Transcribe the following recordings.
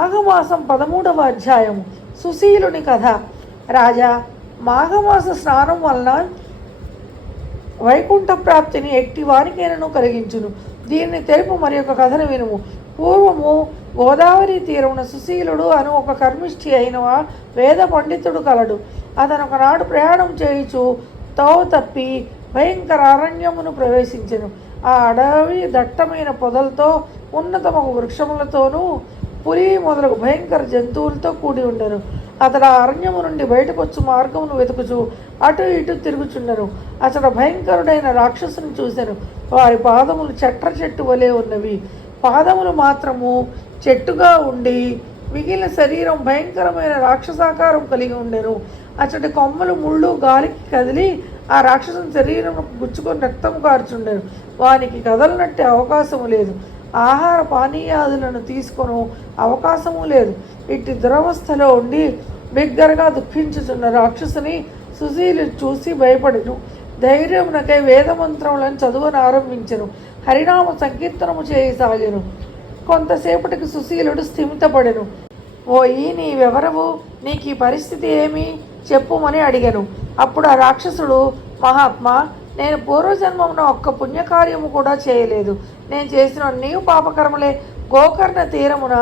మాఘమాసం 13వ అధ్యాయము. సుశీలుని కథ. రాజా, మాఘమాస స్నానం వలన వైకుంఠ ప్రాప్తిని ఎట్టి వారికైనను కలిగించును. దీన్ని తెలుపు మరి ఒక కథను వినుము. పూర్వము గోదావరి తీరమున సుశీలుడు అను ఒక కర్మిష్ఠి అయిన వేద పండితుడు కలడు. అతను ఒకనాడు ప్రయాణం చేయుచు తోవ తప్పి భయంకర అరణ్యమును ప్రవేశించెను. ఆ అడవి దట్టమైన పొదలతో ఉన్నతమగు వృక్షములతోనూ పులి మొదలగు భయంకర జంతువులతో కూడి ఉండను. అతడు ఆ అరణ్యము నుండి బయటకు వచ్చు మార్గమును వెతుకుచు అటు ఇటు తిరుగుచుండెను. అతడు భయంకరుడైన రాక్షసుని చూశాను. వారి పాదములు చెట్టు వలె ఉన్నవి. పాదములు మాత్రము చెట్టుగా ఉండి మిగిలిన శరీరం భయంకరమైన రాక్షసాకారం కలిగి ఉండెను. అతడి కొమ్మలు ముళ్ళు గాలికి కదిలి ఆ రాక్షసుని శరీరం గుచ్చుకొని రక్తము కార్చుండెను. వానికి కదలనట్టే అవకాశము లేదు. ఆహార పానీయాదులను తీసుకొను అవకాశము లేదు. ఇట్టి దురవస్థలో ఉండి బిగ్గరగా దుఃఖించుచున్న రాక్షసుని సుశీలు చూసి భయపడెను. ధైర్యమునకై వేదమంత్రములను చదువును ఆరంభించెను. హరినామ సంకీర్తనము చేయసాగెను. కొంతసేపటికి సుశీలుడు స్థిమితపడెను. ఓయి, నీవెవరవు? నీకు ఈ పరిస్థితి ఏమి చెప్పుమని అడిగాను. అప్పుడు ఆ రాక్షసుడు, మహాత్మా, నేను పూర్వజన్మమున ఒక్క పుణ్యకార్యము కూడా చేయలేదు. నేను చేసిన నీవు పాపకర్మలే. గోకర్ణ తీరమున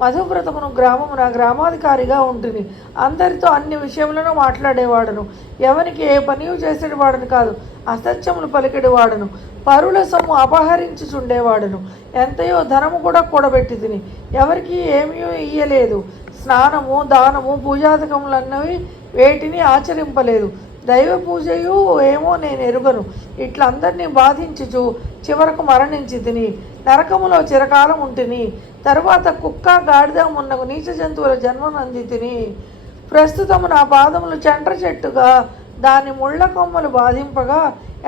మధువ్రతమును గ్రామమున గ్రామాధికారిగా ఉంటుంది. అందరితో అన్ని విషయములను మాట్లాడేవాడును. ఎవరికి ఏ పని చేసేవాడను కాదు. అసత్యములు పలికెడివాడును. పరుల సొమ్ము అపహరించుచుండేవాడును. ఎంతయో ధనము కూడా కూడబెట్టి తిని ఎవరికి ఏమీ ఇయ్యలేదు. స్నానము, దానము, పూజాధికములన్నవి వేటిని ఆచరింపలేదు. దైవ పూజయు ఏమో నేను ఎరుగను. ఇట్లా అందరినీ బాధించుచు చివరకు మరణించి తిని నరకములో చిరకాలం ఉంటిని. తరువాత కుక్క, గాడిద మున్నగు నీచ జంతువుల జన్మనంది తిని ప్రస్తుతము నా పాదములు చెట్టుగా దాని ముళ్ళ కొమ్మలు బాధింపగా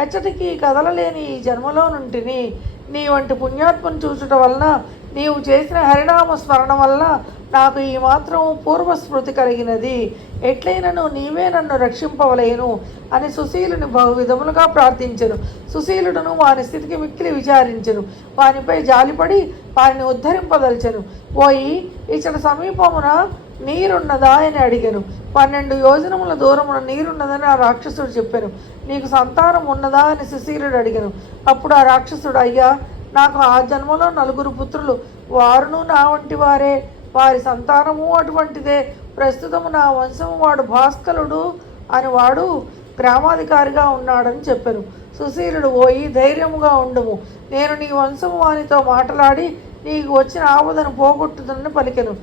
ఎచ్చటికి కదలలేని ఈ జన్మలో నుంటిని. నీ వంటి పుణ్యాత్మను చూచుట వలన, నీవు చేసిన హరినామ స్మరణ వలన నాకు ఈ మాత్రం పూర్వస్మృతి కలిగినది. ఎట్లయినను నీవే నన్ను రక్షింపవలేను అని సుశీలుని బహువిధములుగా ప్రార్థించెను. సుశీలుడును వాని స్థితికి మిక్కిలి విచారించెను. వానిపై జాలిపడి వారిని ఉద్ధరింపదల్చెను. పోయి ఇచ్చట సమీపమున నీరున్నదా అని అడిగాను. 12 యోజనముల దూరమున నీరున్నదని ఆ రాక్షసుడు చెప్పాను. నీకు సంతానం ఉన్నదా అని సుశీలుడు అడిగాను. అప్పుడు ఆ రాక్షసుడు, అయ్యా, నాకు ఆ జన్మలో 4 పుత్రులు. వారును నా వంటి వారే. వారి సంతానము అటువంటిదే. ప్రస్తుతము నా వంశము వాడు భాస్కరుడు అని వాడు గ్రామాధికారిగా ఉన్నాడని చెప్పాను. సుశీలుడు, పోయి ధైర్యముగా ఉండుము. నేను నీ వంశము వానితో మాట్లాడి నీకు వచ్చిన ఆపదను పోగొట్టుదని పలికెను.